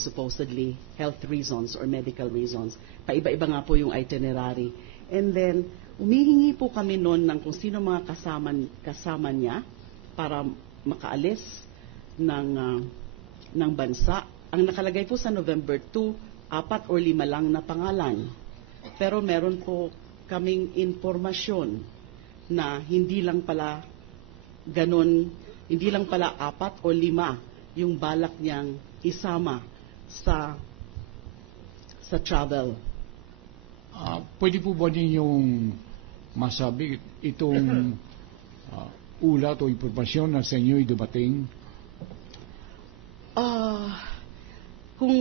Supposedly health reasons or medical reasons. Paiba-iba nga po yung itinerary. And then, umihingi po kami noon ng kung sino mga kasama niya para makaalis ng bansa. Ang nakalagay po sa November 2, 4 o 5 lang na pangalan. Pero meron po kaming impormasyon na hindi lang pala ganun, hindi lang pala 4 o 5 yung balak niyang isama sa travel. Pwede po ba ninyong masabi itong ulat o impormasyon na sa inyo'y dumating? Kung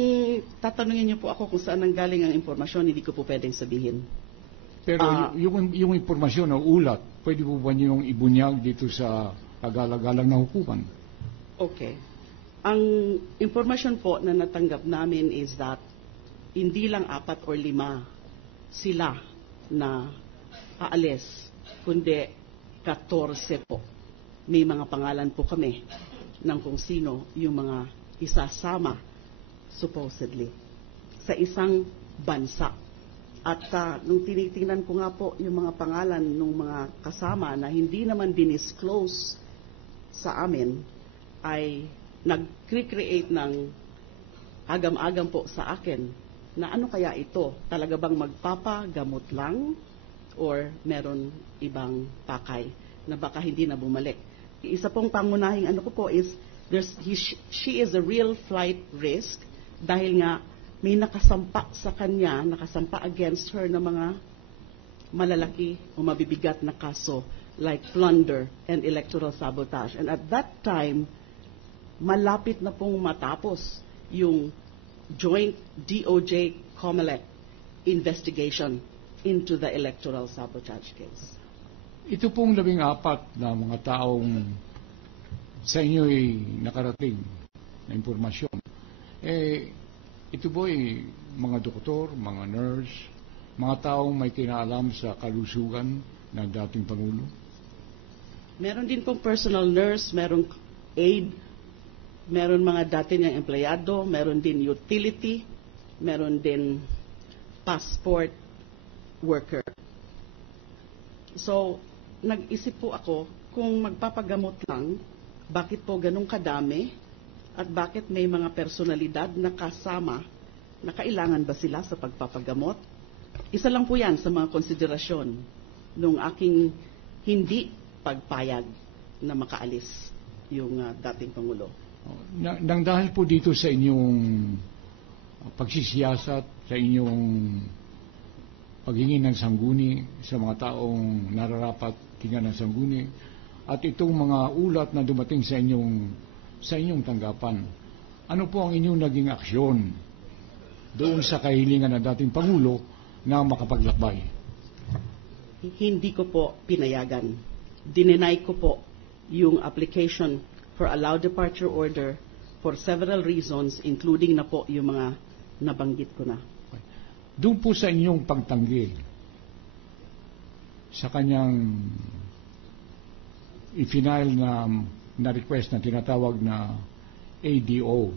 tatanungin niyo po ako kung saan nanggaling ang impormasyon, hindi ko po pwedeng sabihin. Pero yung impormasyon o ulat, pwede po ba niyong ibunyag dito sa kagala-galang na hukuman? Okay. Ang impormasyon po na natanggap namin is that hindi lang 4 or 5 sila na aalis, kundi 14 po. May mga pangalan po kami ng kung sino yung mga isasama, supposedly, sa isang bansa. At nung tinitingnan ko nga po yung mga pangalan ng mga kasama na hindi naman dinisclose sa amin, ay nag-create ng agam-agam po sa akin na ano kaya ito? Talaga bang magpapagamot lang or meron ibang pakay na baka hindi na bumalik? Isa pong pangunahing ano ko po is she is a real flight risk dahil nga may nakasampa sa kanya, nakasampa against her na mga malalaki o mabibigat na kaso like plunder and electoral sabotage. And at that time, malapit na pong matapos yung joint DOJ-COMELEC investigation into the electoral sabotage case. Ito pong 14 na mga taong sa inyo'y nakarating na impormasyon. Ito po'y mga doktor, mga nurse, mga taong may kinaalam sa kalusugan ng dating Pangulo? Meron din pong personal nurse, merong aide, meron mga dati niyang empleyado, meron din utility, meron din passport worker. So, nag-isip po ako, kung magpapagamot lang, bakit po ganun kadami? At bakit may mga personalidad na kasama na kailangan ba sila sa pagpapagamot? Isa lang po yan sa mga konsiderasyon nung aking hindi pagpayag na makaalis yung dating Pangulo. Nang dahil po dito sa inyong pagsisiyasat, sa inyong paghingi ng sangguni sa mga taong nararapat hingan ng sangguni, at itong mga ulat na dumating sa inyong tanggapan, ano po ang inyong naging aksyon doon sa kahilingan ng dating Pangulo na makapaglakbay? Hindi ko po pinayagan. Dinenay ko po yung application for allowed departure order for several reasons, including na po yung mga nabanggit ko na. Doon po sa inyong pagtanggi sa kanyang i-final na request na tinatawag na ADO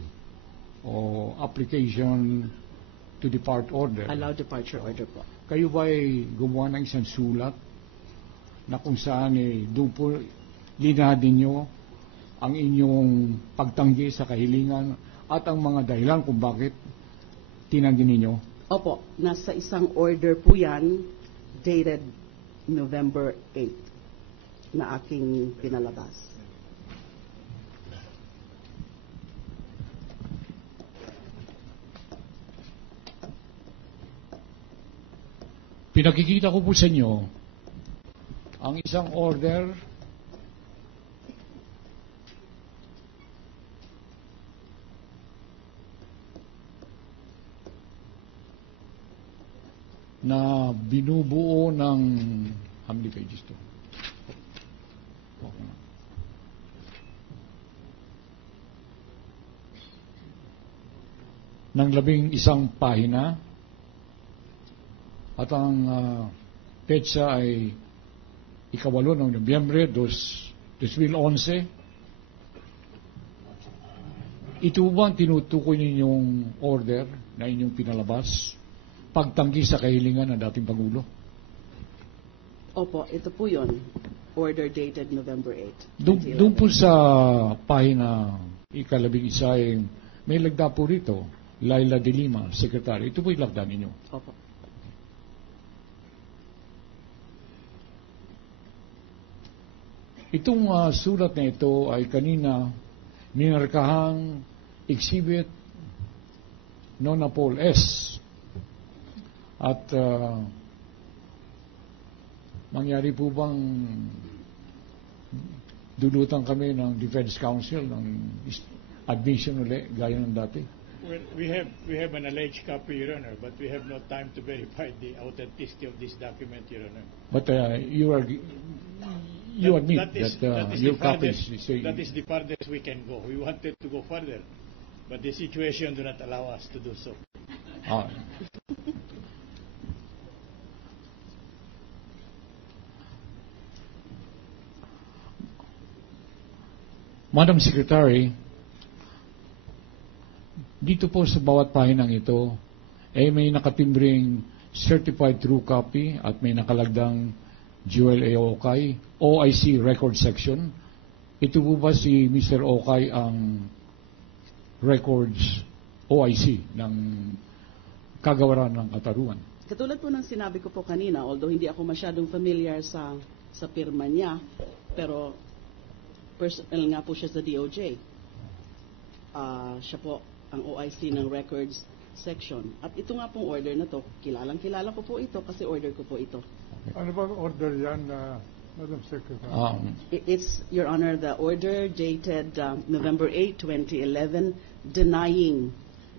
o Application to Depart Order. Allowed departure order po. Kayo ba'y gumawa ng isang sulat na kung saan doon po linahadin nyo ang inyong pagtanggi sa kahilingan at ang mga dahilan kung bakit tinanggi ninyo? Opo, nasa isang order po yan, dated November 8, na aking pinalabas. Pinakikita ko po sa inyo ang isang order na binubuo ng how many pages to? Ng 11 pahina at ang petsa ay 8 ng Nobyembre 2011. Ito ba ang tinutukoy ninyong order na inyong pinalabas? Pagtanggi sa kahilingan ng dating Pangulo? Opo, ito po yun. Order dated November 8, 2011. Doon po sa pahina 11, may lagda po rito, Laila de Lima, Secretary. Ito po yung lagda ninyo. Opo. Itong sulat na ito ay kanina minarkahang Exhibit Nona Paul S. At mangyari po bang dulutan kami ng Defense Council ng admission uli gaya ng dati? Well, we have an alleged copy, Your Honor, but we have no time to verify the authenticity of this document, Your Honor. But you admit that your copies say... That is the farthest we can go. We wanted to go further, but the situation do not allow us to do so. Madam Secretary, dito po sa bawat pahinang ito, may nakatimbring certified true copy at may nakalagdang Joel A. Okay, OIC record section. Ito po ba si Mr. Okay ang records OIC ng kagawaran ng Katarungan? Katulad po ng sinabi ko po kanina, although hindi ako masyadong familiar sa pirma niya, pero personal nga po siya sa DOJ. Siya po ang OIC ng records section. At ito nga pong order na to, kilala ko po ito kasi order ko po ito. Ano bang order yan, Madam Secretary? It's, Your Honor, the order dated November 8, 2011, denying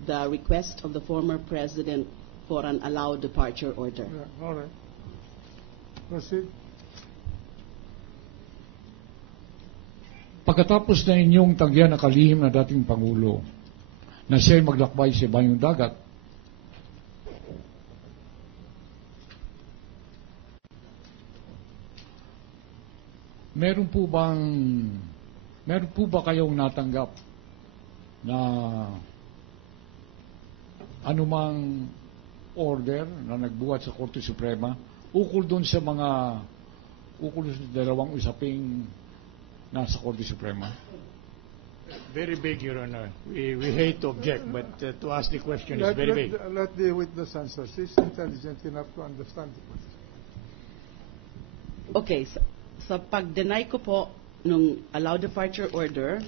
the request of the former president for an allowed departure order. Yeah, all right. Proceed. Pagkatapos na inyong tanggihan na kalihim na dating Pangulo na siya'y maglakbay sa bayong dagat, meron po ba kayong natanggap na anumang order na nagbuhat sa Korte Suprema ukol sa dalawang usaping nasa Korte Suprema? Very big, Your Honor. We hate to object, but to ask the question is very big. Let the witness answer. She's intelligent enough to understand the question. Okay, sa pag-deny ko po nung allowed departure order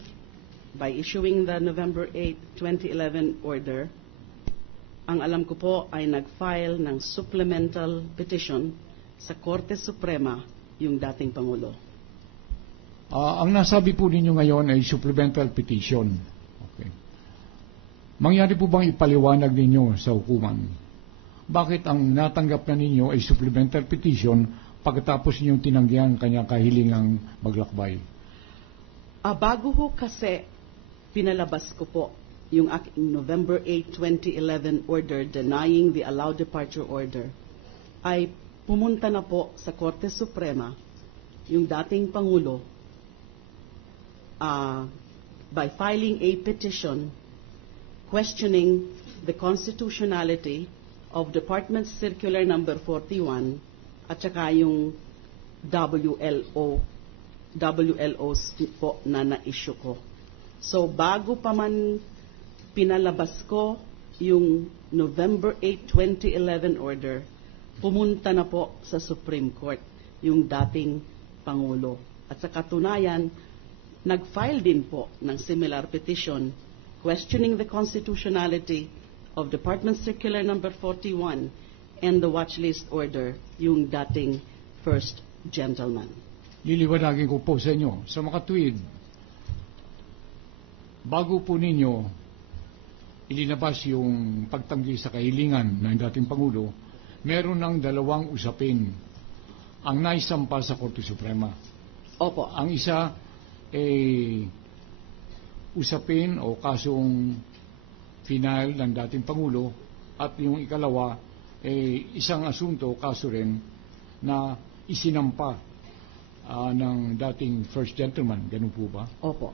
by issuing the November 8, 2011 order, ang alam ko po ay nag-file ng supplemental petition sa Korte Suprema yung dating Pangulo. Ang nasabi po ninyo ngayon ay supplemental petition. Okay. Mangyari po bang ipaliwanag ninyo sa hukuman? Bakit ang natanggap na ninyo ay supplemental petition pagkatapos ninyong tinanggihan kanya kahilingang maglakbay? Bago ho kasi pinalabas ko po yung aking November 8, 2011 order denying the allowed departure order, ay pumunta na po sa Korte Suprema yung dating Pangulo by filing a petition questioning the constitutionality of Department Circular Number 41 at saka yung WLOs po na na-issue ko. So bago pa man pinalabas ko yung November 8, 2011 order, pumunta na po sa Supreme Court yung dating Pangulo. At sa katunayan, nag-file din po ng similar petition questioning the constitutionality of Department Circular Number 41 and the watch list order, yung dating first gentleman. Liliwanagin ko po sa inyo, sa makatuwid, bago po ninyo ilinabas yung pagtanggi sa kahilingan ng dating Pangulo, meron ng dalawang usapin ang naisampa sa Korte Suprema. Opo. Ang isa usapin o kasong final ng dating Pangulo at yung ikalawa isang asunto, kaso rin na isinampa ng dating First Gentleman. Ganun po ba? Opo.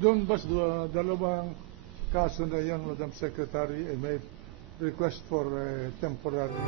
Doon ba sa dalawang kaso na yan, Madam Secretary, may request for temporary